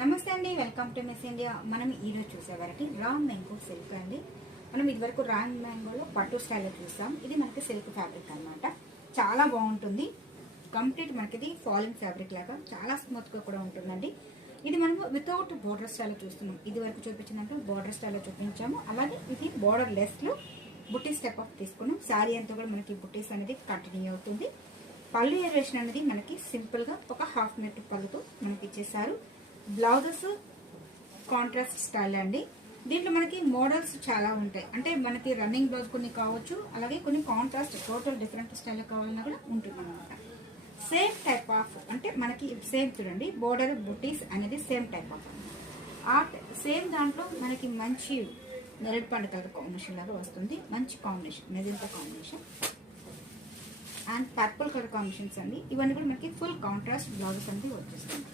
నమస్తే అండి, welcome to miss India. మనం ఈరోజు చూసే వెరైటీ రా మ్యాంగో సిల్క్ అండి. మనం ఇదివరకు రా మ్యాంగోలో పట్టు స్టైల్లో చూసాం. ఇది మనకి సిల్క్ ఫ్యాబ్రిక్ అనమాట. చాలా బాగుంటుంది. కంప్లీట్ మనకి ఇది ఫాలింగ్ ఫ్యాబ్రిక్ లాగా చాలా స్మూత్గా కూడా ఉంటుందండి. ఇది మనం వితౌట్ బోర్డర్ స్టైల్లో చూస్తున్నాం. ఇది వరకు చూపించినట్టు బోర్డర్ స్టైల్లో చూపించాము. అలాగే ఇది బోర్డర్ లెస్లో బుట్టీ స్టెప్ అప్ తీసుకున్నాం. శారీ అంతా కూడా మనకి బుట్టీస్ అనేది కంటిన్యూ అవుతుంది. పళ్ళు ఏరియేషన్ అనేది మనకి సింపుల్గా ఒక హాఫ్ మీటర్ పళ్ళుతో మనకి ఇచ్చేసారు. బ్లౌజెస్ కాంట్రాస్ట్ స్టైల్ అండి. దీంట్లో మనకి మోడల్స్ చాలా ఉంటాయి. అంటే మనకి రన్నింగ్ బ్లౌజ్ కొన్ని కావచ్చు, అలాగే కొన్ని కాంట్రాస్ట్ టోటల్ డిఫరెంట్ స్టైల్లో కావాలన్నా కూడా ఉంటుంది అనమాట. సేమ్ టైప్ ఆఫ్ అంటే మనకి సేమ్ చూడండి, బోర్డర్ బుటీస్ అనేది same type of art. Same దాంట్లో మనకి మంచి నెరడు పండు కలర్ కాంబినేషన్ లాగా వస్తుంది. మంచి combination, magenta combination and purple colour combinations అండి. ఇవన్నీ కూడా మనకి ఫుల్ కాంట్రాస్ట్ బ్లౌజెస్ అనేది వచ్చేస్తుంది.